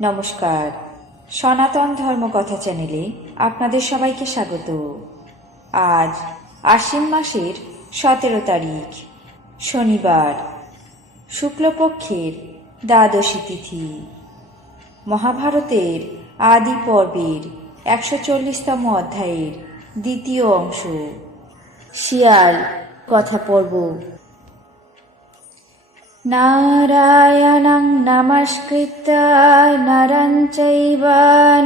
নমস্কার। সনাতন ধর্ম কথা চ্যানেলে আপনাদের সবাইকে স্বাগত। আজ আশ্বিন মাসের সতেরো তারিখ, শনিবার, শুক্লপক্ষের দ্বাদশী তিথি। মহাভারতের আদি পর্বের একশো চল্লিশতম অধ্যায়ের দ্বিতীয় অংশ। শিয়াল কথা পর্ব नारायणं नमस्कृत्य नरं चैव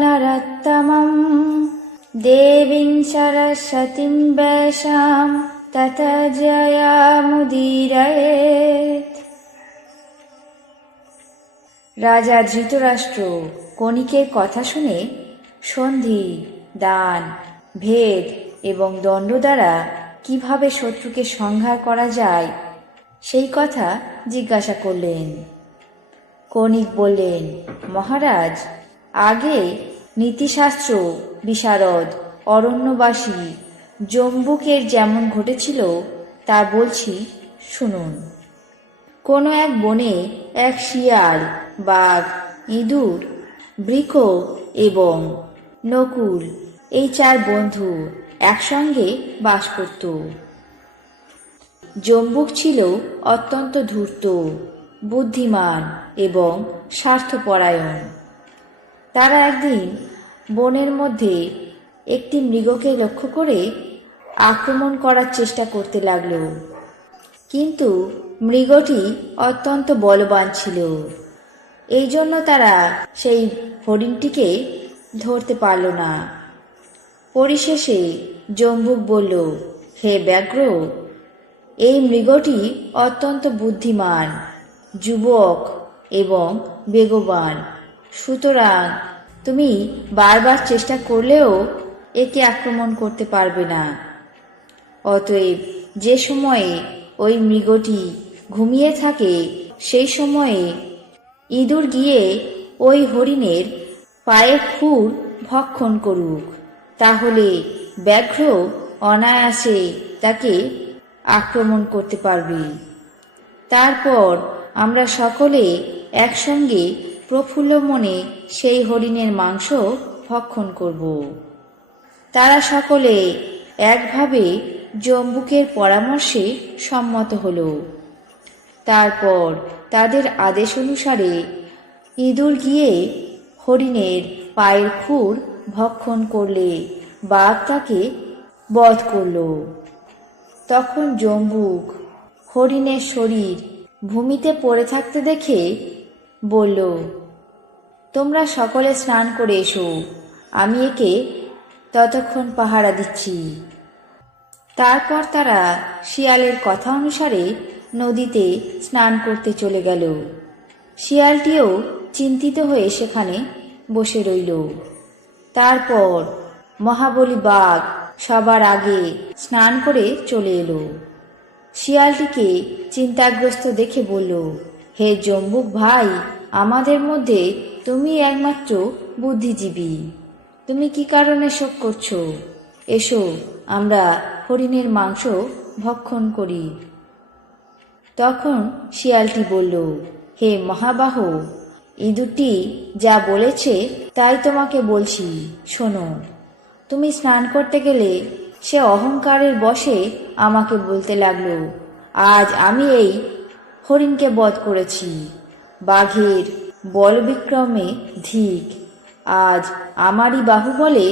नरोत्तमं देवीं सरस्वतीं वैशां तत जयामुदीरयेत् রাজা ধৃতরাষ্ট্র কণিকের কথা শুনে সন্ধি দান ভেদ এবং দণ্ড দ্বারা কিভাবে শত্রুকে সংহার করা যায় সেই কথা জিজ্ঞাসা করলেন। কণিক বললেন, মহারাজ, আগে নীতিশাস্ত্র, বিশারদ, অরণ্যবাসী, জম্বুকের যেমন ঘটেছিল, তা বলছি, শুনুন। কোনো এক বনে এক শিয়াল, বাঘ, ইঁদুর, বৃক্ষ এবং নকুল, এই চার বন্ধু একসঙ্গে বাস করত। জম্বুক ছিল অত্যন্ত ধূর্ত, বুদ্ধিমান এবং স্বার্থপরায়ণ। তারা একদিন বনের মধ্যে একটি মৃগকে লক্ষ্য করে আক্রমণ করার চেষ্টা করতে লাগল। কিন্তু মৃগটি অত্যন্ত বলবান ছিল। এই জন্য তারা সেই হরিণটিকে ধরতে পারল না। পরিশেষে জম্বুক বলল, হে ব্যাঘ্র এই মৃগটি অত্যন্ত বুদ্ধিমান, যুবক এবং বেগবান। সুতরাং তুমি বারবার চেষ্টা করলেও একে আক্রমণ করতে পারবে না। অতএব যে সময়ে ওই মৃগটি ঘুমিয়ে থাকে, সেই সময়ে ইঁদুর গিয়ে ওই হরিণের পায়ের খুর ভক্ষণ করুক। তাহলে ব্যাঘ্র অনায়াসে তাকে আক্রমণ করতে পারবে। তারপর আমরা সকলে একসঙ্গে প্রফুল্ল মনে সেই হরিণের মাংস ভক্ষণ করব। তারা সকলে একভাবে জম্বুকের পরামর্শে সম্মত হল। তারপর তাদের আদেশ অনুসারে ইঁদুর গিয়ে হরিণের পায়ের খুর ভক্ষণ করলে বাঘ তাকে বধ করল। তখন জম্বুক হরিণের শরীর ভূমিতে পড়ে থাকতে দেখে বলল, তোমরা সকলে স্নান করে এসো, আমি একে ততক্ষণ পাহারা দিচ্ছি। তারপর তারা শিয়ালের কথা অনুসারে নদীতে স্নান করতে চলে গেল। শিয়ালটিও চিন্তিত হয়ে সেখানে বসে রইল। তারপর মহাবলী বাঘ সবার আগে স্নান করে চলে এলো। শিয়ালটিকে চিন্তাগ্রস্ত দেখে বলল, হে জম্বুক ভাই, আমাদের মধ্যে তুমি একমাত্র বুদ্ধিজীবী। তুমি কি কারণে শোক করছ? এসো, আমরা হরিণের মাংস ভক্ষণ করি। তখন শিয়ালটি বলল, হে মহাবাহ, ইঁদুরটি যা বলেছে তাই তোমাকে বলছি, শোনো। তুমি স্নান করতে গেলে সে অহংকারের বশে আমাকে বলতে লাগল, আজ আমি এই হরিণকে বধ করেছি। বাঘের বলবিক্রমে ধিক। আজ আমারই বাহুবলে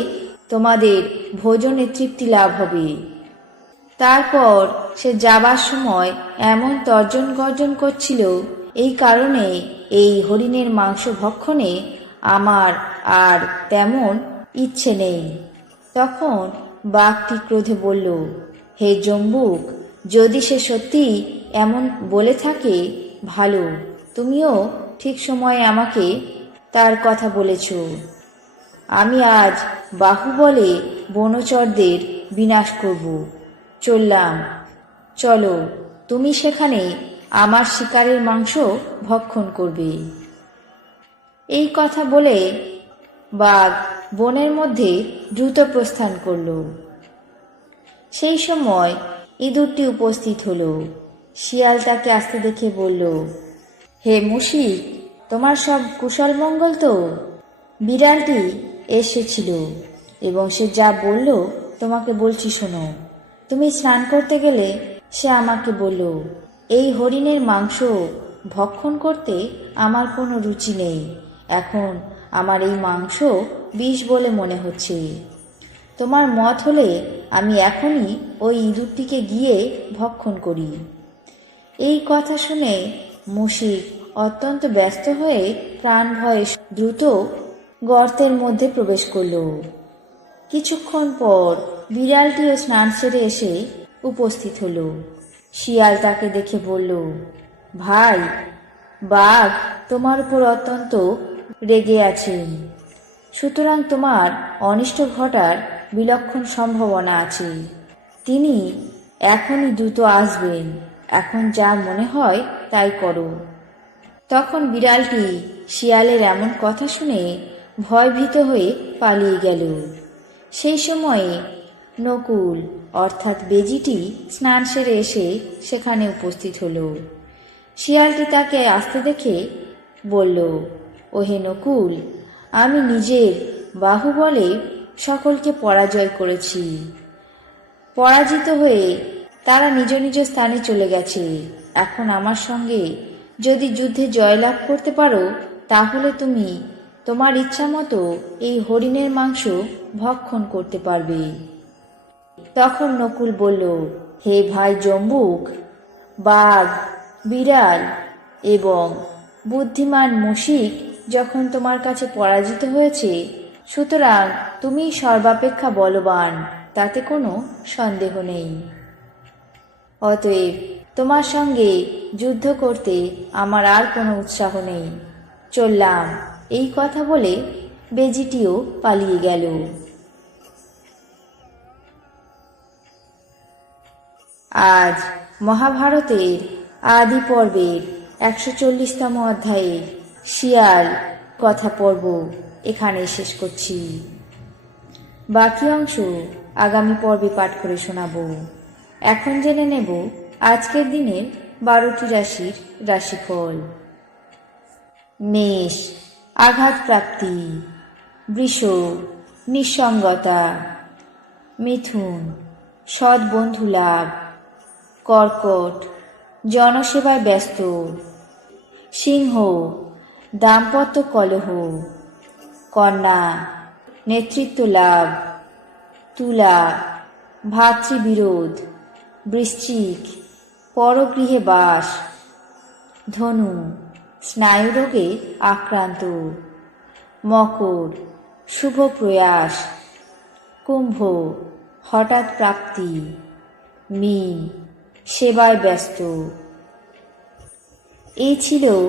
তোমাদের ভোজনে তৃপ্তি লাভ হবে। তারপর সে যাবার সময় এমন তর্জন গর্জন করছিল, এই কারণে এই হরিণের মাংস ভক্ষণে আমার আর তেমন ইচ্ছে নেই। তখন বাঘটি ক্রোধে বলল, হে জম্বুক, যদি সে সত্যি এমন বলে থাকে, ভালো। তুমিও ঠিক সময়ে আমাকে তার কথা বলেছ। আমি আজ বাহুবলে বনচরদের বিনাশ করব। চললাম। চলো, তুমি সেখানে আমার শিকারের মাংস ভক্ষণ করবে। এই কথা বলে বাঘ বনের মধ্যে দ্রুত প্রস্থান করল। সেই সময় ইঁদুরটি উপস্থিত হলো। শিয়াল তাকে আসতে দেখে বলল, হে মুশিক তোমার সব কুশল মঙ্গল তো? বিড়ালটি এসেছিল এবং সে যা বলল, তোমাকে বলছি শোনো। তুমি স্নান করতে গেলে সে আমাকে বলল, এই হরিণের মাংস ভক্ষণ করতে আমার কোনো রুচি নেই। এখন আমার এই মাংস বিষ বলে মনে হচ্ছে। তোমার মত হলে আমি এখনই ওই ইঁদুরটিকে গিয়ে ভক্ষণ করি। এই কথা শুনে মুশিক অত্যন্ত ব্যস্ত হয়ে প্রাণ ভয়ে দ্রুত গর্তের মধ্যে প্রবেশ করল। কিছুক্ষণ পর বিড়ালটিও স্নান সেরে এসে উপস্থিত হলো। শিয়াল তাকে দেখে বলল, ভাই, বাঘ তোমার উপর অত্যন্ত রেগে আছেন সুতরাং তোমার অনিষ্ট ঘটার বিলক্ষণ সম্ভাবনা আছে। তিনি এখনই দ্রুত আসবেন। এখন যা মনে হয় তাই করো। তখন বিড়ালটি শিয়ালের এমন কথা শুনে ভয়ভীত হয়ে পালিয়ে গেল। সেই সময়ে নকুল, অর্থাৎ বেজিটি, স্নান সেরে এসে সেখানে উপস্থিত হলো। শিয়ালটি তাকে আসতে দেখে বলল ওহে নকুল, আমি নিজের বাহুবলে সকলকে পরাজয় করেছি। পরাজিত হয়ে তারা নিজ নিজ স্থানে চলে গেছে। এখন আমার সঙ্গে যদি যুদ্ধে জয়লাভ করতে পারো, তাহলে তুমি তোমার ইচ্ছা মতো এই হরিণের মাংস ভক্ষণ করতে পারবে। তখন নকুল বলল, হে ভাই জম্বুক, বাঘ, বিড়াল এবং বুদ্ধিমান মুশিক যখন তোমার কাছে পরাজিত হয়েছে, সুতরাং তুমি সর্বাপেক্ষা বলবান, তাতে কোনো সন্দেহ নেই। অতএব তোমার সঙ্গে যুদ্ধ করতে আমার আর কোনো উৎসাহ নেই। চললাম, এই কথা বলে বেজিটিও পালিয়ে গেল। আজ মহাভারতের আদি পর্বের একশো চল্লিশতম অধ্যায়ে শিয়াল, কথা পর্ব এখানে শেষ করছি। বাকি অংশ আগামী পর্বে পাঠ করে শোনাবো। এখন জেনে নেব আজকের দিনের বারোটি রাশির রাশিফল। মেষ, আঘাত প্রাপ্তি। বৃষ, নিঃসঙ্গতা। মিথুন, সৎ বন্ধু লাভ। কর্কট, জনসেবায় ব্যস্ত। সিংহ দাম্পত্য কলহ। কন্যা, নেতৃত্ব লাভ। তুলা, ভাতৃবিরোধ। বৃশ্চিক, পরগৃহে বাস। ধনু, স্নায়ুরোগে আক্রান্ত। মকর, শুভ প্রয়াস। কুম্ভ, হঠাৎ প্রাপ্তি। মীন, সেবায় ব্যস্ত। এই ছিল